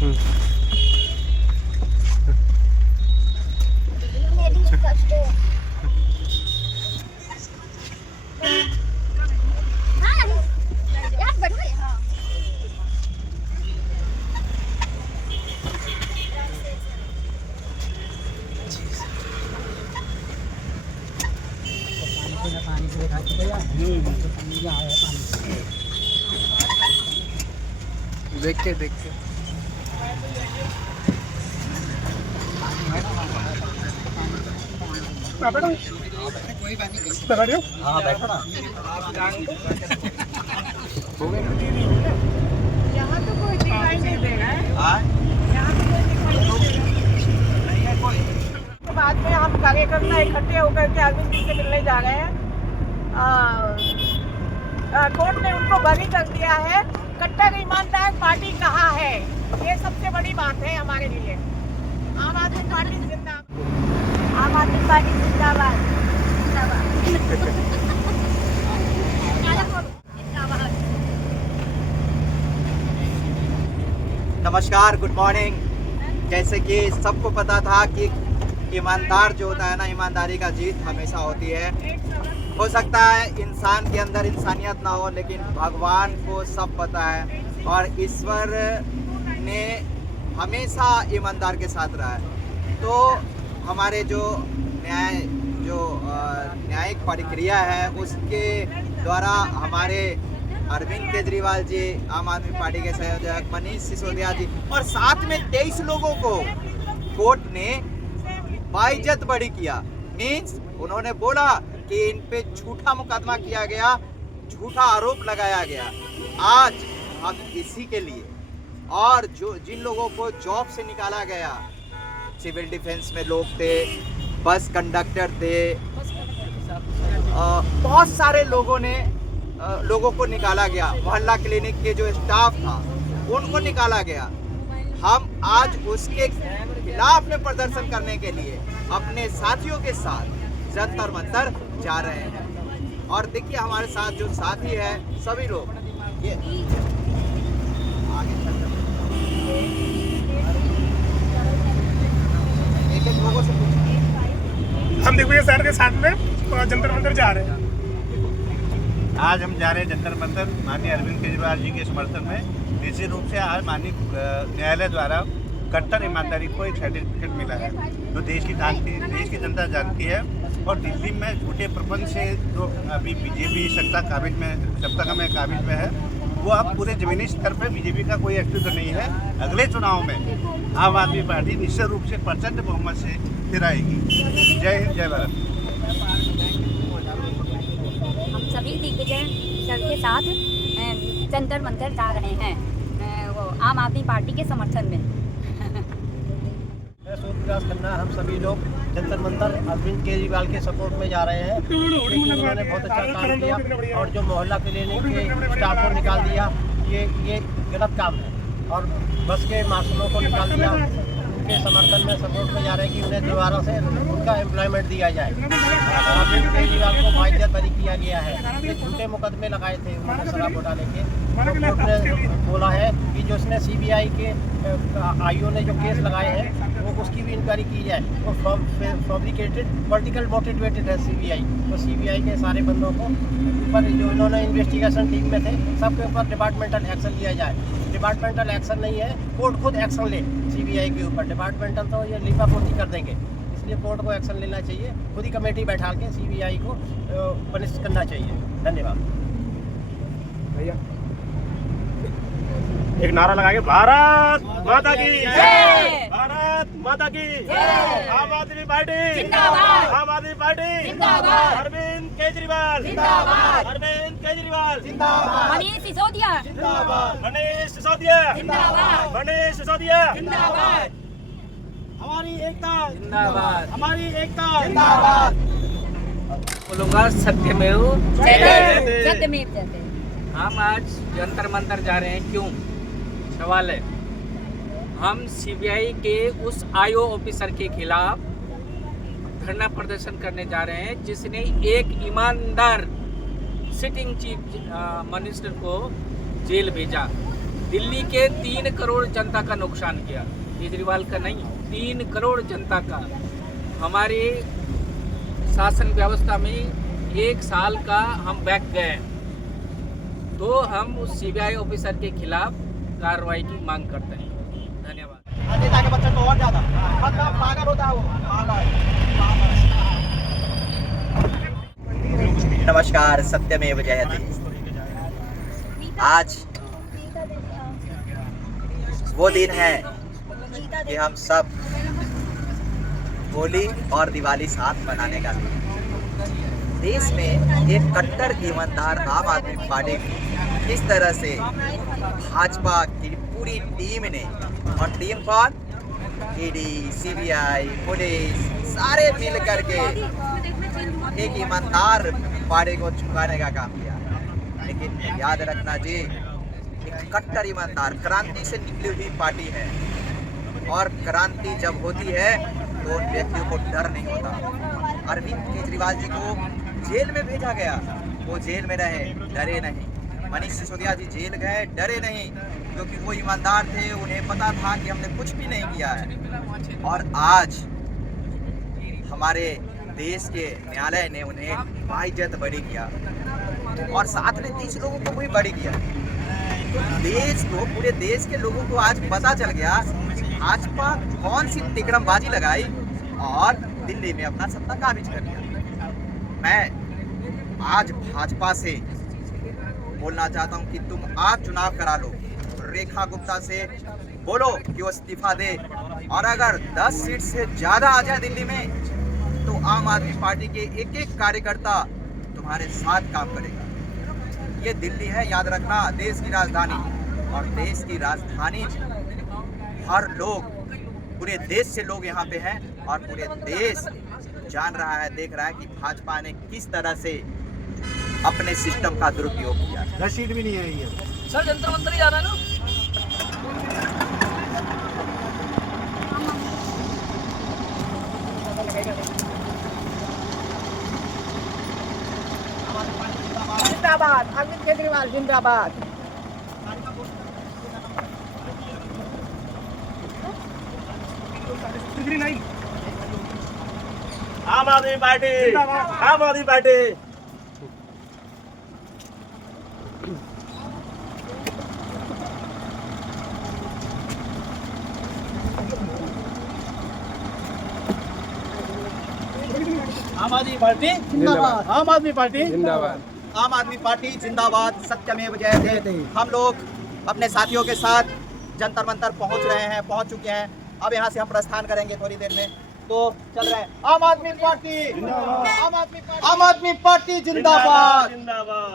देख के हाँ बैठो ना। यहाँ तो कोई दिखाई नहीं दे रहा है। यहाँ तो कोई दिखाई नहीं दे रहा है। बाद में हम कार्यकर्ता इकट्ठे होकर के अरविंद जी से मिलने जा रहे हैं। कोर्ट ने उनको बरी कर दिया है। कट्टर ईमानदार पार्टी कहाँ है, ये सबसे बड़ी बात है हमारे लिए। आम आदमी पार्टी जिंदाबाद। आम आदमी पार्टी जिंदाबाद जिंदाबाद। नमस्कार, गुड मॉर्निंग। जैसे कि सबको पता था कि ईमानदार जो होता है ना, ईमानदारी का जीत हमेशा होती है। हो सकता है इंसान के अंदर इंसानियत ना हो, लेकिन भगवान को सब पता है और ईश्वर ने हमेशा ईमानदार के साथ रहा है। तो हमारे जो न्यायिक प्रक्रिया है उसके द्वारा हमारे अरविंद केजरीवाल जी, आम आदमी पार्टी के संयोजक मनीष सिसोदिया जी और साथ में 23 लोगों को कोर्ट ने बाइज्जत बरी किया। मीन्स उन्होंने बोला कि इन पे झूठा मुकदमा किया गया, झूठा आरोप लगाया गया। आज हम इसी के लिए, और जो जिन लोगों को जॉब से निकाला गया, सिविल डिफेंस में लोग थे, बस कंडक्टर थे, बहुत सारे लोगों को निकाला गया। मोहल्ला क्लिनिक के जो स्टाफ था उनको निकाला गया। हम आज उसके खिलाफ में प्रदर्शन करने के लिए अपने साथियों के साथ जंतर मंतर जा रहे हैं। और देखिए हमारे साथ जो साथी है सभी लोग ये आगे चल रहे एक लोगों से हम देखिए शहर के साथ में जंतर मंतर जा रहे हैं। आज हम जा रहे हैं जंतर मंतर माननीय अरविंद केजरीवाल जी के समर्थन में। निश्चित रूप से आज माननीय न्यायालय द्वारा कट्टर ईमानदारी को एक सर्टिफिकेट मिला है जो देश की जनता जानती है। और दिल्ली में झूठे प्रपंच से जो अभी बीजेपी सत्ता काबिज में है, वो अब पूरे जमीनी स्तर पर बीजेपी का कोई अस्तित्व नहीं है। अगले चुनाव में आम आदमी पार्टी निश्चित रूप से प्रचंड बहुमत से फिर आएगी। जय हिंद, जय भारत। हम सभी दिग्विजय सर के साथ जंतर मंतर जा रहे हैं वो आम आदमी पार्टी के समर्थन में। सूर्यप्रकाश खन्ना, हम सभी लोग जंतर मंतर अरविंद केजरीवाल के सपोर्ट में जा रहे हैं क्योंकि उन्होंने बहुत अच्छा काम किया। और जो मोहल्ला क्लिनिक के स्टाफ को निकाल दिया, ये गलत काम है। और बस के मास्टरों को निकाल दिया, उनके समर्थन में सपोर्ट में जा रहे हैं कि उन्हें दोबारा से उनका एम्प्लॉयमेंट दिया जाए। अरविंद केजरीवाल को बाइज्जत बरी किया गया है। ये झूठे मुकदमे लगाए थे उन्होंने शराब घोटाले के। तो कोर्ट ने बोला है कि जो उसने CBI के आईओ ने जो केस लगाए हैं वो उसकी भी इंक्वायरी की जाए। वो फैब्रिकेटेड पॉलिटिकल मोटिवेटेड है CBI। तो CBI के सारे बंदों को ऊपर जो इन्होंने इन्वेस्टिगेशन टीम में थे सबके ऊपर डिपार्टमेंटल एक्शन लिया जाए। डिपार्टमेंटल एक्शन नहीं है, कोर्ट खुद एक्शन ले CBI के ऊपर। डिपार्टमेंटल तो ये लीपापोती कर देंगे, इसलिए कोर्ट को एक्शन लेना चाहिए। खुद ही कमेटी बैठा के CBI को पनिश करना चाहिए। धन्यवाद भैया। एक नारा लगाएंगे, भारत माता की जय, भारत माता की जय, आम आदमी पार्टी जिंदाबाद, आम आदमी पार्टी जिंदाबाद, अरविंद केजरीवाल जिंदाबाद, अरविंद केजरीवाल जिंदाबाद, मनीष सिसोदिया जिंदाबाद, मनीष सिसोदिया जिंदाबाद, मनीष सिसोदिया जिंदाबाद, हमारी एकता जिंदाबाद, हमारी एकता जिंदाबाद। बोलूँगा सत्यमेव जयते, सत्यमेव जयते। हम आज जंतर मंतर जा रहे हैं, क्यों? सवाल है। हम CBI के उस IO ऑफिसर के खिलाफ धरना प्रदर्शन करने जा रहे हैं जिसने एक ईमानदार सिटिंग चीफ मिनिस्टर को जेल भेजा। दिल्ली के 3 करोड़ जनता का नुकसान किया, केजरीवाल का नहीं, 3 करोड़ जनता का। हमारे शासन व्यवस्था में 1 साल का हम बैक गए, तो हम उस सीबीआई ऑफिसर के खिलाफ कार्रवाई की मांग करते हैं। धन्यवाद। नेता के बच्चे तो और ज्यादा मतलब पागल होता है वो। नमस्कार, सत्यमेव जयते। आज वो दिन है कि हम सब होली और दिवाली साथ मनाने का दिन। देश में एक कट्टर ईमानदार आम आदमी पार्टी की इस तरह से भाजपा की पूरी टीम ने, और टीम कौन, ईडी, सीबीआई, पुलिस, सारे मिल करके एक ईमानदार पार्टी को छुपाने का काम किया। लेकिन याद रखना जी, एक कट्टर ईमानदार क्रांति से निकली हुई पार्टी है, और क्रांति जब होती है तो उन व्यक्तियों को डर नहीं होता। अरविंद केजरीवाल जी को जेल में भेजा गया, वो जेल में रहे, डरे नहीं। मनीष सिसोदिया जी जेल गए, डरे नहीं, क्योंकि वो ईमानदार थे, उन्हें पता था कि हमने कुछ भी नहीं किया है। और आज हमारे देश के न्यायालय ने उन्हें बाइज्जत बरी किया, और साथ में 30 लोगों को भी बरी किया। तो देश को, पूरे देश के लोगों को आज पता चल गया कि भाजपा कौन सी तिकड़मबाजी लगाई और दिल्ली में अपना सत्ता काबिज कर लिया। मैं आज भाजपा से बोलना चाहता हूं कि तुम आज चुनाव करा लो, रेखा गुप्ता से बोलो कि वो इस्तीफा दे, और अगर 10 सीट से ज़्यादा आ जाए दिल्ली में तो आम आदमी पार्टी के एक एक कार्यकर्ता तुम्हारे साथ काम करेगा। ये दिल्ली है, याद रखना, देश की राजधानी, और देश की राजधानी हर लोग, पूरे देश से लोग यहाँ पे हैं, और पूरे देश जान रहा है, देख रहा है कि भाजपा ने किस तरह से अपने सिस्टम का दुरुपयोग किया। 10 सीट भी नहीं आई है सर, जंतर मंतर ही जाना है ना। जिंदाबाद, अरविंद केजरीवाल जिंदाबाद। आम आदमी पार्टी, आम आदमी पार्टी। आम आदमी पार्टी जिंदाबाद, आम आदमी पार्टी जिंदाबाद, आम आदमी पार्टी जिंदाबाद, सत्यमेव जयते। हम लोग अपने साथियों के साथ जंतर मंतर पहुंच रहे हैं, पहुंच चुके हैं। अब यहाँ से हम प्रस्थान करेंगे थोड़ी देर में, तो चल रहे हैं। आम आदमी पार्टी, आम आदमी पार्टी जिंदाबाद,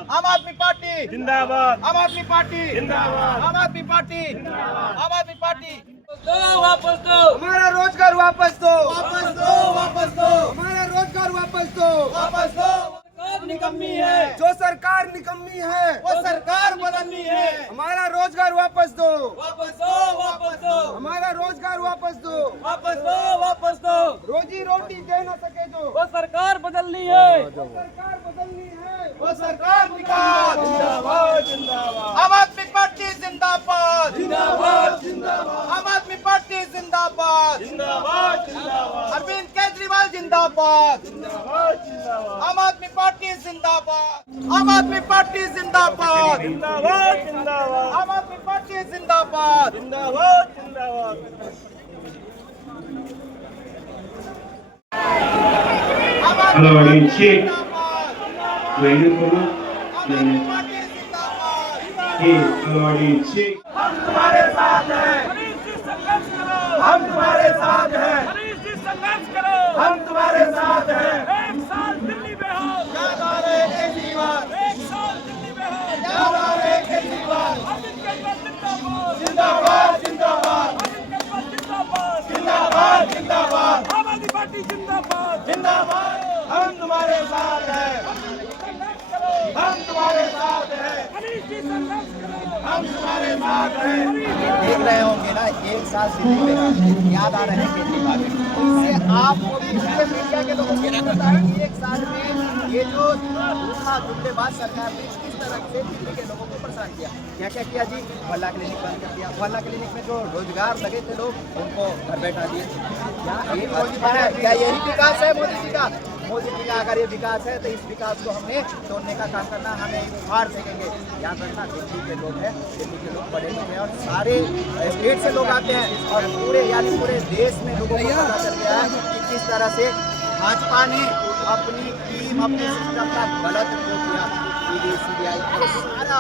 आम आदमी पार्टी जिंदाबाद, आम आदमी पार्टी जिंदाबाद, आम आदमी पार्टी, आम आदमी पार्टी। वापस दो, हमारा रोजगार वापस दो, वापस दो, वापस दो, हमारा रोजगार वापस दो, वापस दो। निकम्मी है, जो सरकार निकम्मी है वो सरकार बदलनी है। हमारा रोजगार वापस दो, वापस दो, वापस दो, हमारा रोजगार वापस दो, वापस दो, वापस दो। रोजी रोटी दे न सके जो वो सरकार बदलनी है, वो सरकार बदलनी है, वो सरकार निकाल। जिंदाबाद, जिंदाबाद, आम आदमी पार्टी जिंदाबाद, जिंदाबाद, जिंदाबाद, आम आदमी पार्टी जिंदाबाद, जिंदाबाद, जिंदाबाद, अरविंद केजरीवाल जिंदाबाद, जिंदाबाद, जिंदाबाद, आम आदमी पार्टी जिंदाबाद, आम आदमी पार्टी जिंदाबाद, जिंदाबाद, जिंदाबाद, आम आदमी पार्टी जिंदाबाद, जिंदाबाद, जिंदाबाद। Hello, check. Ready for Hey, hello, check. हम तुम्हारे साथ हैं, हम तुम्हारे साथ हैं, हम तुम्हारे साथ हैं। एक साल दिल्ली में हो, याद आ रहे केजरीवाल, एक साल दिल्ली में हो, याद आ रहे केजरीवाल, अरविंद केजरीवाल जिंदाबाद, जिंदाबाद, जिंदाबाद, अरविंद केजरीवाल जिंदाबाद, जिंदाबाद, जिंदाबाद, आम आदमी पार्टी जिंदाबाद, जिंदाबाद। हम तुम्हारे साथ हैं, हम तुम्हारे साथ हैं, मनीष जी संघर्ष करो, हम तुम्हारे साथ हैं। रहे होंगे ना 1 साल दिल्ली में याद आ रहे हैं केजरीवाल, इससे आपको भी मीडिया के लोगों को पता है कि 1 साल में ये जो दूसरा जुमलेबाज सरकार ने किस तरह से दिल्ली के लोगों को परेशान किया। क्या क्या किया जी? मोहल्ला क्लिनिक बंद कर दिया, मोहल्ला क्लिनिक में जो रोजगार लगे थे लोग उनको घर बैठा दिए। क्या यही विकास है मोदी जी का? मोदी जी का अगर ये विकास है तो इस विकास को हमने तोड़ने का काम करना, हमें उखाड़ फेंकेंगे। याद रखना दिल्ली के लोग हैं, दिल्ली के लोग बड़े लोग हैं और सारे स्टेट से लोग आते हैं और पूरे यानी पूरे देश में लोगों को पता चल गया है कि किस तरह से भाजपा ने अपनी टीम अपने सिस्टम का गलत उपयोग किया। CBI सारा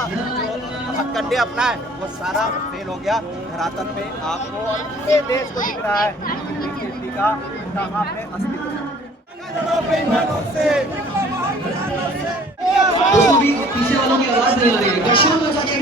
हथकंडे अपना है वो सारा फेल हो गया। धरातल पे आपको और पूरे देश को दिख रहा है कि बीजेपी का कहाँ पे अस्तित्व। पीछे वालों की आवाज नहीं आ रही है। दर्शकों को जाके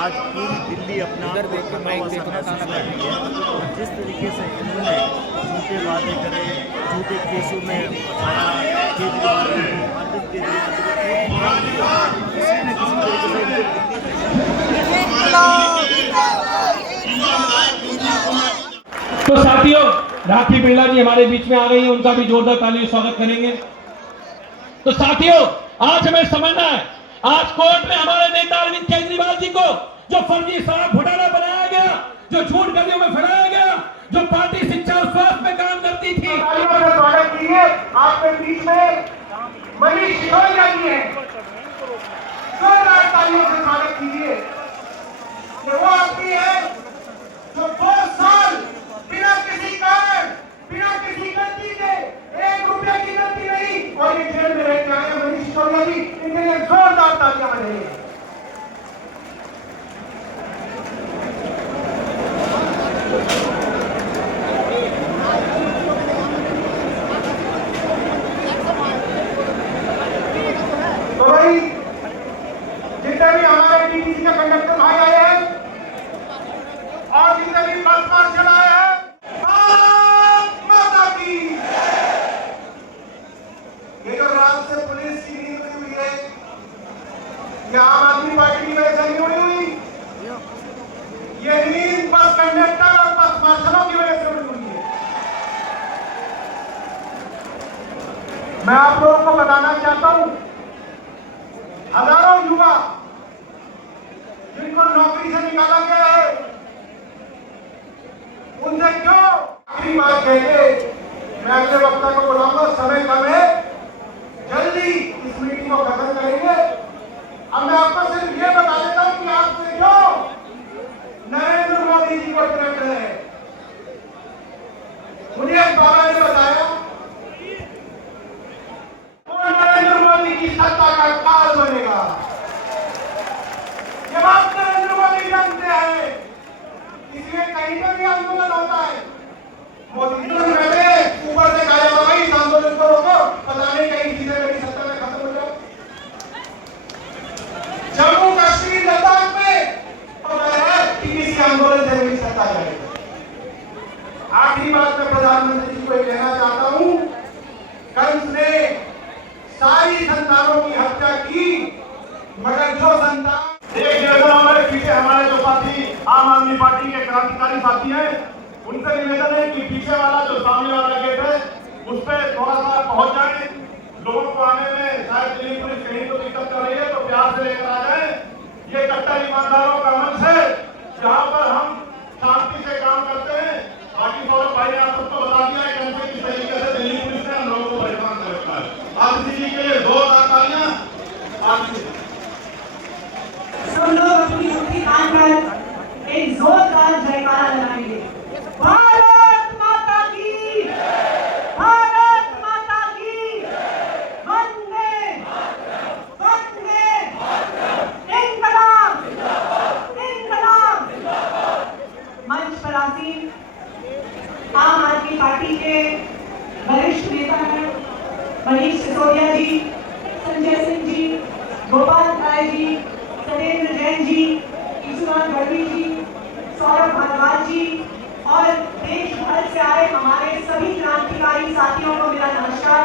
आज पूरी दिल्ली अपना जिस तरीके से इन्होंने झूठे वादे करे, झूठे केसों में फंसाया केजरीवाल को, अरविंद केजरीवाल को, किसी न किसी तरीके से तो साथियों, राखी बिरला जी हमारे बीच में आ रही है, उनका भी जोरदार तालियों से स्वागत करेंगे। तो साथियों, आज हमें समझना है, आज कोर्ट में हमारे नेता अरविंद केजरीवाल जी को जो फर्जी शराब घोटाला बनाया गया, जो झूठ गलियों में फैलाया गया, जो पार्टी शिक्षा और स्वास्थ्य में काम करती थी। स्वागत कीजिए आपके बीच में मनीष सिसोदिया जी हैं, जोरदार तालियों से स्वागत कीजिए। ये वो आदमी है जो 2 साल बिना किसी कारण, बिना किसी गलती के, 1 रुपए की गलती नहीं और ये जेल में रह के आए मनीष सिसोदिया जी, इनके लिए जोरदार तालियां बजाइए। तो भाई जितने भी हमारे टीटीसी के कंडक्टर भाई आए हैं और जितने भी बस मार्शल आए हैं, भारत माता की। ये जो रात से पुलिस की नींद उड़ी हुई है, ये आम आदमी पार्टी की वजह से नहीं उड़ी हुई, ये नींद बस कंडक्टर और बस मार्शलों की वजह से उड़ी हुई है। मैं आप लोगों को बताना चाहता हूं, हजारों युवा जिनको नौकरी से निकाला गया है, उनसे क्यों आखिरी बात कहके मैं अगले वक्ता को बुलाऊंगा, समय कम है, जल्दी इस मीटिंग को खत्म करेंगे। अब मैं आपको सिर्फ ये बता देता हूं कि आपसे क्यों नरेंद्र मोदी जी को डर है। मुझे एक बाबा ने बताया नरेंद्र मोदी की सत्ता का काल बनेगा। ये बात नरेंद्र मोदी जानते हैं, इसलिए कहीं पर भी आंदोलन होता है, मोदी जी कहते ऊपर से कहा जाता भाई इस आंदोलन को रोको, पता नहीं कहीं चीजें मेरी सत्ता में खत्म हो जाए। जम्मू कश्मीर लद्दाख में पता है कि किसी आंदोलन से मेरी सत्ता जाएगी। आखिरी बात मैं प्रधानमंत्री जी को कहना चाहता हूं, कंस ने सारी संतानों की हत्या की, मगर जो संतान हमारे पीछे हमारे जो साथी आम आदमी पार्टी के क्रांतिकारी साथी हैं, उनसे निवेदन है कि पीछे वाला जो सामने वाला गेट है उस पर थोड़ा सा पहुंच जाए, लोगों को प्यार से लेकर आ जाए। ये कट्टर ईमानदारों का मंच है जहाँ पर हम शांति से काम करते हैं। बाकी सौरभ भाई ने आप सबको बता दिया है कि किस तरीके से दिल्ली पुलिस ने हम लोगों को परेशान कर रखा है। आप इसी के लिए जोरदार तालियां। सब लोग अपनी मुट्ठी बांध कर एक जोरदार जयकारा लगाएंगे। भारत माता की, भारत माता की, वंदे वंदे, इंकलाब इंकलाब। मंच पर आसीन आम आदमी पार्टी के वरिष्ठ नेता हैं मनीष सिसोदिया जी, संजय सिंह जी, गोपाल राय जी, सत्येंद्र जैन जी, ईश्वर गढ़वी जी, सौरभ भारद्वाज जी और देश भर से आए हमारे सभी क्रांतिकारी साथियों को मेरा नमस्कार।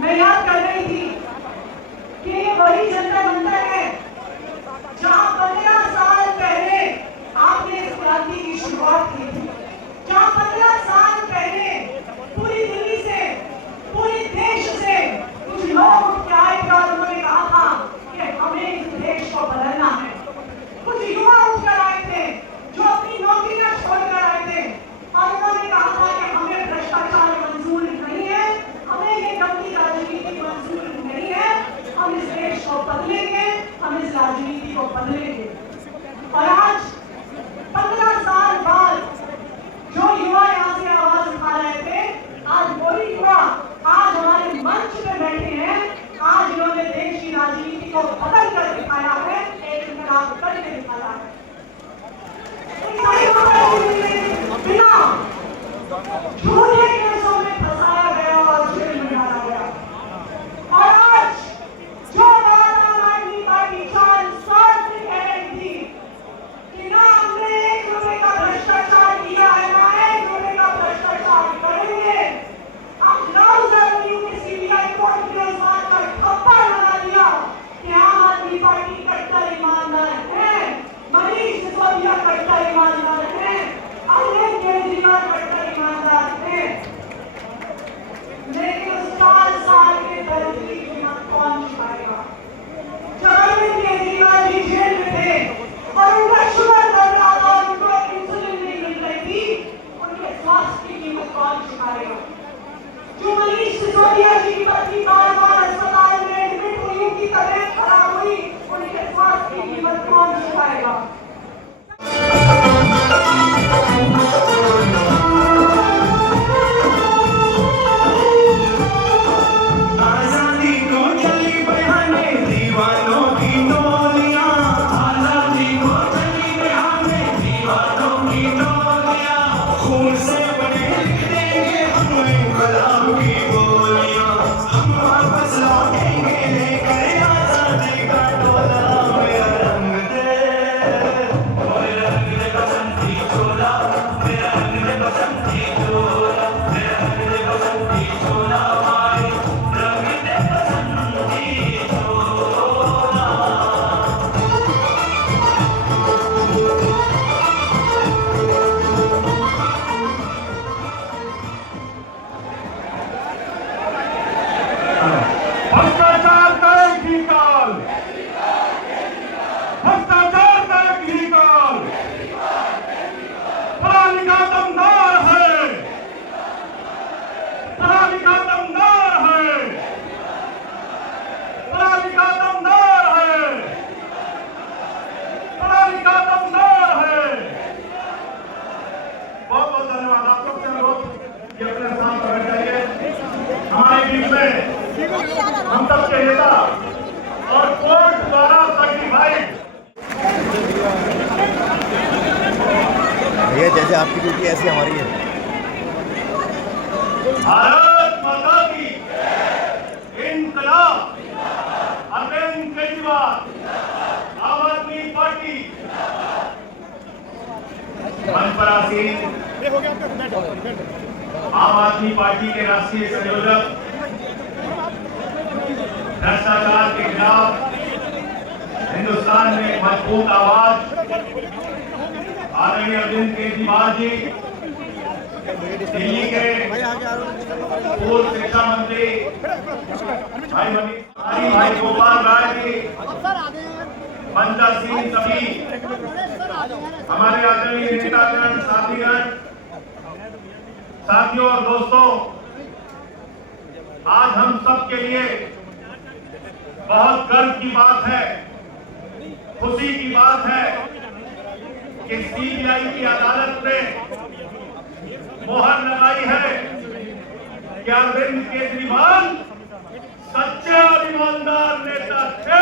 मैं याद कर रही थी कि ये वही जंतर मंतर है जहां 15 साल पहले आपने इस क्रांति की शुरुआत की थी, जहां 15 साल पहले पूरी दिल्ली से, पूरे देश से कुछ लोग उठ के आए थे और उन्होंने कहा था कि हमें इस देश को बदलना है। कुछ युवा उठकर आए थे जो अपनी नौकरियां छोड़कर आए थे और उन्होंने कहा था कि हमें भ्रष्टाचार मंजूर नहीं है, हमें ये गंदी राजनीति मंजूर नहीं है, हम इस देश को बदलेंगे, हम इस राजनीति को बदलेंगे। और आज 15 साल बाद जो युवा यहाँ से आवाज उठा रहे थे, आज वही युवा आज हमारे मंच पे बैठे हैं। आज इन्होंने देश की राजनीति को बदल कर दिखाया है, एक इनकलाब करके दिखाया है। बिना झूठे केसों में फंसाया गया और जेल में डाला गया। और आज जो बात आम आदमी पार्टी 4 साल से कह रही थी कि ना हमने 1 रुपए का भ्रष्टाचार किया है, ना 1 रुपए का भ्रष्टाचार करेंगे, अब राहुल गांधी के सीबीआई कोर्ट ने इस बात का ठप्पा लगा दिया कि आम आदमी पार्टी कट्टर ईमानदार है, मनीष सिसोदिया कट्टर ईमानदार है, अरविंद केजरीवाल कट्टर ईमानदार है। लेकिन उस 4 साल के दर्द की कीमत कौन चुकाएगा? जब अरविंद केजरीवाल जी जेल में थे और उनका शुगर बढ़ रहा था और उनको इंसुलिन नहीं मिल रही थी, उनके स्वास्थ्य की कीमत कौन चुकाएगा? जो मनीष सिसोदिया जी की पत्नी बार-बार अस्पताल में एडमिट हुई, उनकी तबीयत खराब हुई, उनके स्वास्थ्य की कीमत कौन चुकाएगा? आजादी को चली बहाने दीवानों की टोलियां, आजादी को चली बहाने दीवानों की टोलियां, खून से बने लिख देंगे हम इंकलाब की बोलियां, हम वापस लौटेंगे लेकर आजादी का टोला। मेरा रंग दे बसंती चोला, मेरा रंग दे बसंती चोला, मेरा रंग दे बसंती चोला, हमारे रंग दे बसंती चोला। भ्रष्टाचार का एक ही काल, भ्रष्टाचार का एक ही काल, पराली का दमदार है, पराली का दमदार है, पराली का दमदार है, पराली का दमदार है। बहुत बहुत धन्यवाद आप सबके अनुरोध कि अपने स्थान पर बैठ जाइए। हमारे बीच में हम सबके नेता और कोर्ट द्वारा सर्टिफाइड ये जैसे आपकी ड्यूटी ऐसी हमारी है। भारत माता की, इंकलाब, अरविंद केजरीवाल, आम आदमी पार्टी। मंच पर आसीन आम आदमी पार्टी के राष्ट्रीय संयोजक, भ्रष्टाचार के खिलाफ हिंदुस्तान में एक मजबूत आवाज आदरणीय अरविंद केजरीवाल जी, दिल्ली के पूर्व शिक्षा मंत्री भाई गोपाल राय जी, मंचासीन सभी हमारे आदरणीय नेतागण, साथीगण, साथियों और दोस्तों, आज हम सब के लिए बहुत गर्व की बात है, खुशी की बात है कि सीबीआई की अदालत ने मोहर लगाई है कि अरविंद केजरीवाल सच्चे और ईमानदार नेता थे,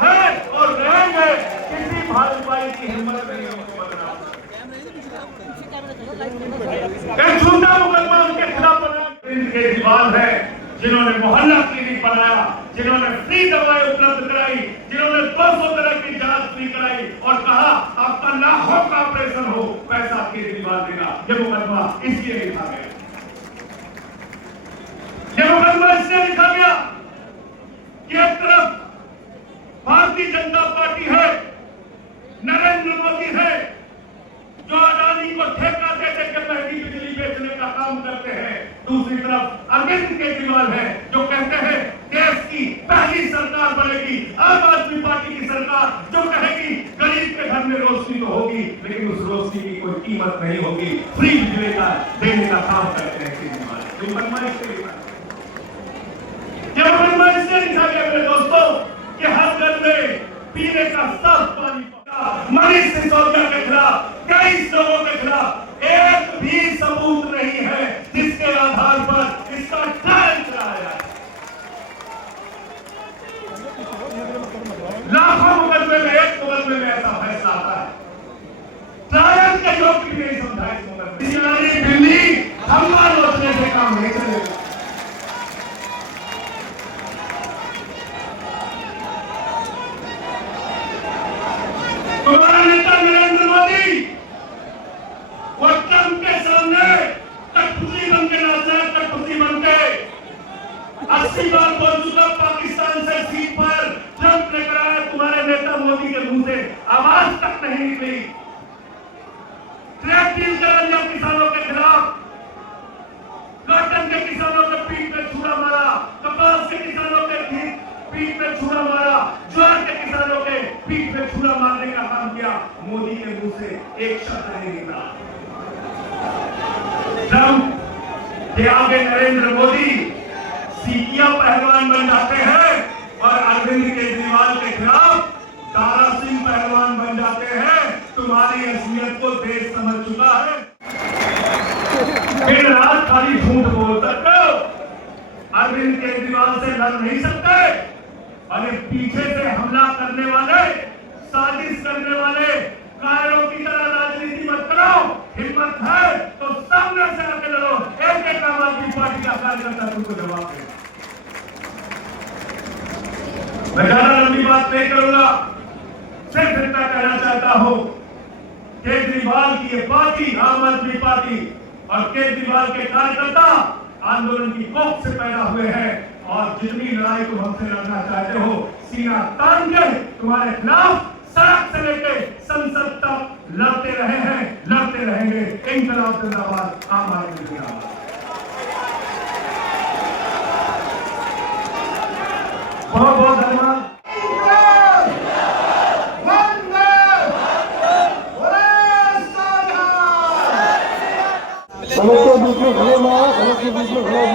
हैं और रहेंगे। किसी भाजपाई की हिम्मत नहीं है उनको बदनाम। एक झूठा मुकदमा उनके खिलाफ बना। अरविंद केजरीवाल है जिन्होंने मोहल्ला क्लिनिक बनाया, जिन्होंने फ्री दवाएं उपलब्ध कराई, जिन्होंने 200 तरह की जांच फ्री कराई और कहा आपका लाखों का ऑपरेशन हो, पैसा केजरीवाल देगा। ये मुकदमा इसलिए लिखा गया, ये मुकदमा इसलिए लिखा गया कि एक तरफ भारतीय जनता पार्टी है, नरेंद्र मोदी है जो अडानी को ठेका दे के महंगी बिजली बेचने का काम करते हैं, दूसरी तरफ अरविंद केजरीवाल है जो कहते हैं देश की पहली सरकार बनेगी आम आदमी पार्टी की सरकार, जो कहेगी गरीब के घर में रोशनी तो होगी लेकिन उस रोशनी की कोई कीमत नहीं होगी, फ्री बिजली का देने का काम करते हैं केजरीवाल। जो मुकदमा इसलिए लिखा गया मेरे दोस्तों कि हर घर में पीने का साफ पानी, मनीष सिसोदिया के खिलाफ, 23 लोगों के खिलाफ एक भी सबूत नहीं है जिसके आधार पर इसका ट्रायल कराया जाए। लाखों मुकदमे में एक मुकदमे में ऐसा फैसला आता है, ट्रायल के योग्य भी नहीं समझा इस मुकदमे। दिल्ली हमला रोकने से काम नहीं चलेगा। तुम्हारा नेता नरेंद्र मोदी वो ट्रंप के सामने कठपुतली बन के नाचता है, कठपुतली बन के 80 बार बोल चुका पाकिस्तान से सीट पर ट्रंप ने कराया, तुम्हारे नेता मोदी के मुंह से आवाज तक नहीं निकली। ट्रेड डील कर लिया किसानों के खिलाफ, कॉटन के किसानों के पीठ पे छुरा मारा, कपास के किसानों के पीठ पे छुरा मारा, ज्वार के किसानों के पीठ पे छुरा मारने का काम किया, मोदी के मुंह से एक शब्द नहीं निकला। ट्रंप के आगे नरेंद्र मोदी सीकिया पहलवान बन जाते हैं और अरविंद केजरीवाल के खिलाफ तारा सिंह पहलवान बन जाते हैं। तुम्हारी असलियत को देश समझ चुका है। दिन रात खाली झूठ बोल सकते हो, अरविंद केजरीवाल से लड़ नहीं सकते और पीछे से हमला करने वाले, साजिश करने वाले कायरों की तरह राजनीति मत करो। हिम्मत है तो सामने से आके लड़ो। एक एक आम आदमी पार्टी का कार्यकर्ता तुमको जवाब दे। मैं ज्यादा लंबी बात नहीं करूंगा, सिर्फ इतना कहना चाहता हूं, केजरीवाल की ये पार्टी, आम आदमी पार्टी और केजरीवाल के कार्यकर्ता आंदोलन की कोख से पैदा हुए हैं और जितनी लड़ाई तुम हमसे लड़ना चाहते हो, सीना तान के तुम्हारे खिलाफ सड़क से लेकर संसद तक लड़ते रहे हैं, लड़ते रहेंगे। इंकलाब जिंदाबाद, आम आदमी जिंदाबाद। बहुत बहुत धन्यवाद। समझते दूसरे खड़े मारा, समझते दूसरे खड़े